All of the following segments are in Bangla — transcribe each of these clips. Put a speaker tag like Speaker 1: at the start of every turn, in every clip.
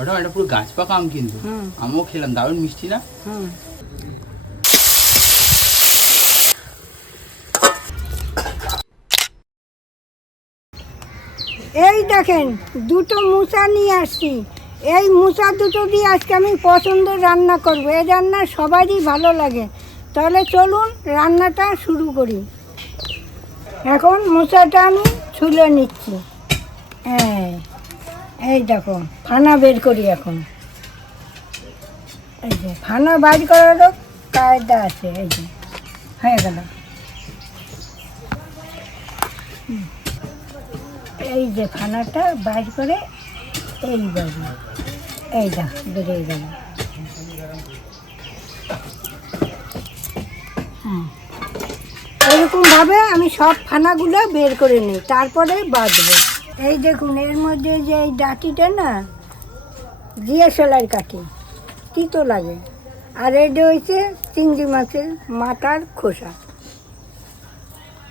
Speaker 1: ওটা এটা পুরো গাছ পাকা আম কিন্তু। আমিও খেলাম দারুণ মিষ্টি না?
Speaker 2: এই দেখেন দুটো মুসা নিয়ে আসছি। এই মুসা দুটো দিয়ে আজকে আমি পছন্দ রান্না করব। এই রান্না সবারই ভালো লাগে। তাহলে চলুন রান্নাটা শুরু করি। এখন মুসাটা আমি ছুলে নিচ্ছি। হ্যাঁ। এই দেখো, ফানা বের করি এখন এই যে, ফানা বাইর করারও কায়দা আছে, এই যে, হয়ে গেল। এই যে ফানাটা বাইর করে এই এইভাবে এই দেখ বেরিয়ে গেল হুম। এরকমভাবে আমি সব ফানাগুলো বের করে নিই, তারপরে বাঁধবো এই দেখুন এর মধ্যে যে এই ডাটিটা না জিয়া জিএসএলআর কাঠি তিতো লাগে। আর এটা হচ্ছে চিংড়ি মাছের মাথার খোসা।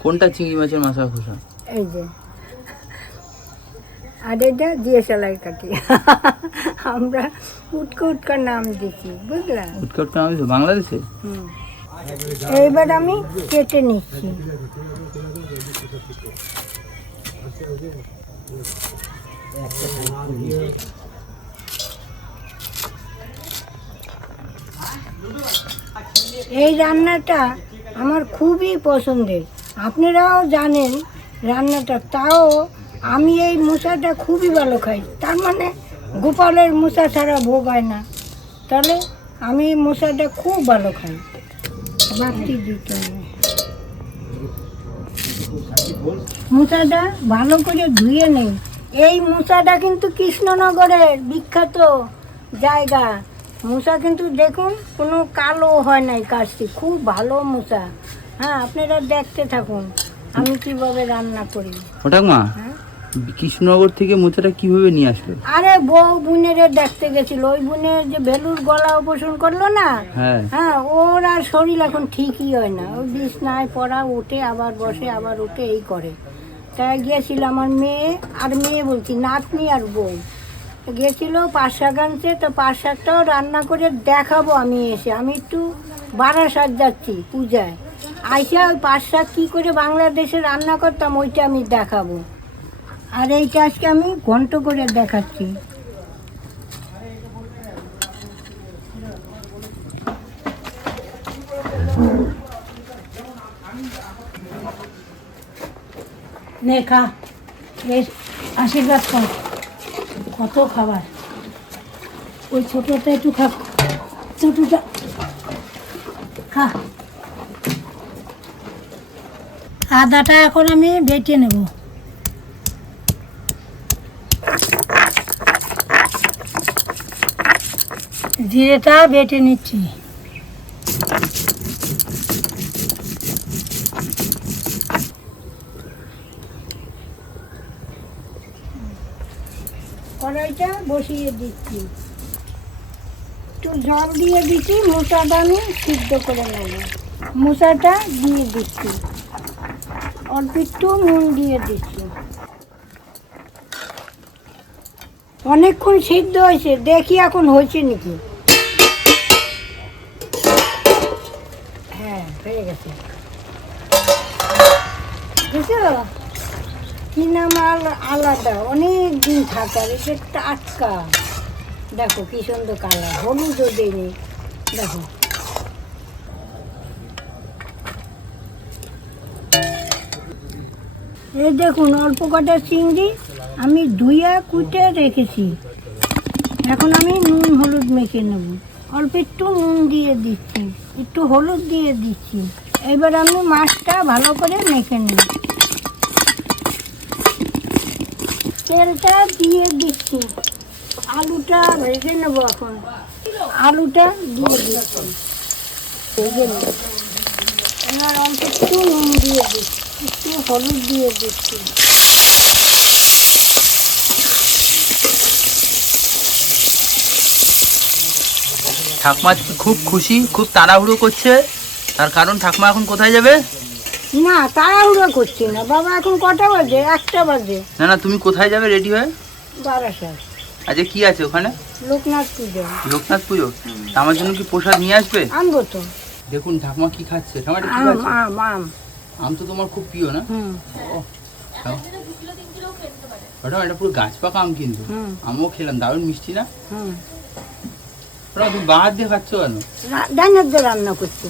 Speaker 1: কোনটা চিংড়ি মাছের মাথা খোসা?
Speaker 2: এই যে। আর এটা জিয়া জিএসএলআর কাঠি। আমরা উটকা উটকা নাম দিচ্ছি বুঝলাম বুঝলা
Speaker 1: উৎকট আমি তো বাংলাদেশে?
Speaker 2: হুম। এইবার আমি কেটে নিচ্ছি। এই রান্নাটা আমার খুবই পছন্দের। আপনারাও জানেন রান্নাটা, তাও আমি এই মুসাটা খুবই ভালো খাই। তার মানে গোপালের মুসা ছাড়া ভোগ হয় না। তাহলে আমি এই মুসাটা খুব ভালো খাই। বাড়তি দিতে হবে। মুসাটা ভালো করে ধুয়ে নেই এই মুসাটা কিন্তু কৃষ্ণনগরের বিখ্যাত জায়গা। মুসা কিন্তু দেখুন কোনো কালো হয় নাই কাশি। খুব ভালো মুসা হ্যাঁ আপনারা দেখতে থাকুন। আমি কীভাবে রান্না করি।
Speaker 1: ওটা মা
Speaker 2: হ্যাঁ?
Speaker 1: কৃষ্ণনগর থেকে মোচাটা কীভাবে নিয়ে আসলো?
Speaker 2: আরে বউ বোনের দেখতে গেছিল ওই বোনের যে বেলুর গলা অপারেশন করল না
Speaker 1: হ্যাঁ।
Speaker 2: হ্যাঁ ওর আর শরীর এখন ঠিকই হয় না ও বিছনায় পড়া ওঠে আবার বসে আবার উঠে এই করে। তাই গিয়েছিল আমার মেয়ে আর মেয়ে বলছি নাতনি আর বউ। গিয়েছিল পাঁচ শাক আনছে তো পাঁচ শাকটাও রান্না করে দেখাবো আমি এসে। আমি একটু বারাসাত যাচ্ছি পূজায়। আইসা ওই পাঁচ শাক কী করে বাংলাদেশে রান্না করতাম ওইটা আমি দেখাবো। আর এইটা আজকে আমি ঘন্ট করে দেখাচ্ছি। নে, খা। এই আশীর্বাদ কর। কত খাবার। ওই ছোটোটা একটু খা। ছোটোটা। খা। আদাটা এখন আমি বেটে নেব। জিরেটা বেটে নিচ্ছি। কড়াইটা বসিয়ে দিচ্ছি। একটু জল দিয়ে দিচ্ছি মোচাটা আমি সিদ্ধ করে নেব। মোচাটা দিয়ে দিচ্ছি। অল্প একটু নুন দিয়ে দিচ্ছি। অনেকক্ষণ সিদ্ধ হয়েছে, দেখি এখন হয়েছে নাকি। হ্যাঁ হয়ে গেছে। বুঝছ? কিনা মাল আলাদা? অনেক দিন থাকে আর এটা টাটকা। দেখো কি সুন্দর কালার হলুদও দেয়নি দেখো। এই দেখুন, অল্প কটা চিংড়ি আমি ধুইয়া কুটে রেখেছি। এখন আমি নুন, হলুদ মেখে নেব। অল্প একটু নুন দিয়ে দিচ্ছি। একটু হলুদ দিয়ে দিচ্ছি। এবার আমি মাছটা ভালো করে মেখে নেব। তেলটা দিয়ে দিচ্ছি। আলুটা ভেজে নেব এখন। আলুটা দিয়ে দিচ্ছি। ভেজে নেব এবার অল্প একটু নুন দিয়ে দিচ্ছি। একটু হলুদ দিয়ে দিচ্ছি।
Speaker 1: ঠাকমা খুব খুশি খুব তাড়াহুড়ো করছে। তার কারণ ঠাকমা এখন কোথায় যাবে?
Speaker 2: না তাড়াহুড়ো করছি না। বাবা এখন কটা বাজে? একটা বাজে।
Speaker 1: না না তুমি কোথায় যাবে রেডি হয়ে?
Speaker 2: বারাসাত।
Speaker 1: আজকে কি আছে ওখানে?
Speaker 2: লোকনাথ পুজো।
Speaker 1: লোকনাথ পুজো? তা আমার জন্য কি প্রসাদ নিয়ে আসবে?
Speaker 2: আনব তো।
Speaker 1: দেখুন ঠাকুমা কি খাচ্ছে? ঠাকুমা এটা কি
Speaker 2: আম
Speaker 1: খাচ্ছে
Speaker 2: আম আম।
Speaker 1: আম তো তোমার খুব প্রিয় না?
Speaker 2: হুম।
Speaker 1: ও ওটা এটা পুরো গাছ পাকা আম কিন্তু। আমিও খেলাম। দারুণ মিষ্টি না?
Speaker 2: হুম।
Speaker 1: দিয়ে
Speaker 2: রান্না করছি।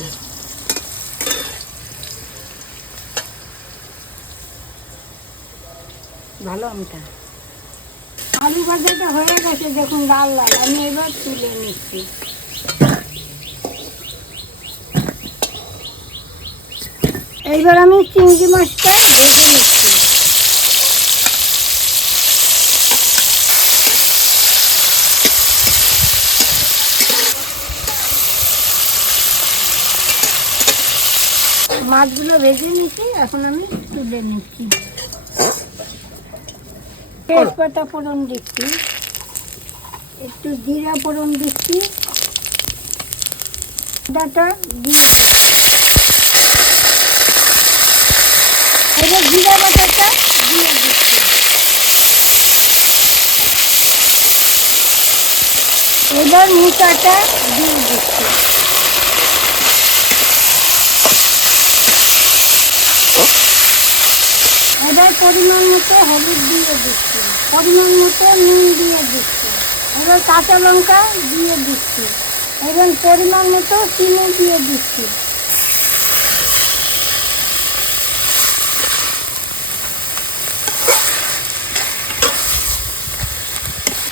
Speaker 2: ভালো আমটা। আলু হয়ে গেছে, দেখুন আমি এবার তুলে নিচ্ছি। এইবার আমি চিংড়ি মাছটা ভেজে নিচ্ছি। মাছগুলো ভেজে নিচ্ছি এখন আমি তুলে নিচ্ছি। তেজপাতা ফোড়ন দিচ্ছি একটু জিরা ফোড়ন দিচ্ছি আদাটা দিয়ে জিরা বাটাটা দিয়ে দিচ্ছি। এবার মুটাটা দিয়ে দিচ্ছি। এবার পরিমাণ মতো হলুদ দিয়ে দিচ্ছি। পরিমাণ মতো নুন দিয়ে দিচ্ছি। এবার কাঁচা লঙ্কা দিয়ে দিচ্ছি। এবং পরিমাণ মতো চিনি দিয়ে দিচ্ছি।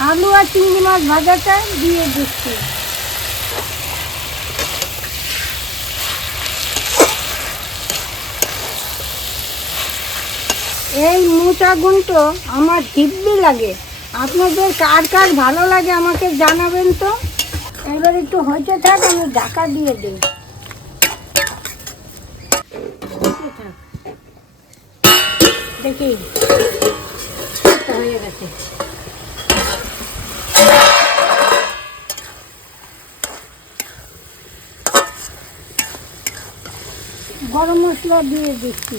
Speaker 2: আলু আর চিংড়ি মাছ ভাজাটা দিয়ে দিচ্ছি। এই মোচা গুনটো আমার হিব্বি লাগে। আপনাদের কার কার ভালো লাগে আমাকে জানাবেন তো? এবার একটু হতে থাক, আমি ঢাকা দিয়ে দিই। দেখি। হয়ে গেছে। গরম মশলা দিয়ে দিচ্ছি।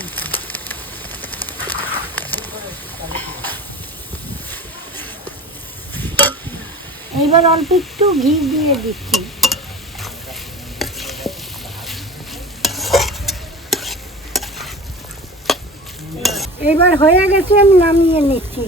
Speaker 2: এইবার অল্প একটু ঘি দিয়ে দিচ্ছি। এইবার হয়ে গেছে, আমি নামিয়ে নিচ্ছি।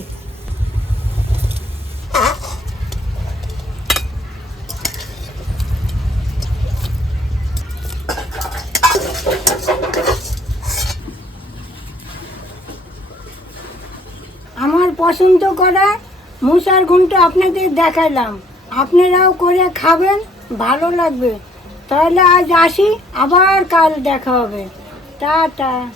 Speaker 2: আমার পছন্দ করা মুসার ঘুমটা আপনাদের দেখালাম আপনারাও করে খাবেন, ভালো লাগবে। তাহলে আজ আসি, আবার কাল দেখা হবে। টাটা।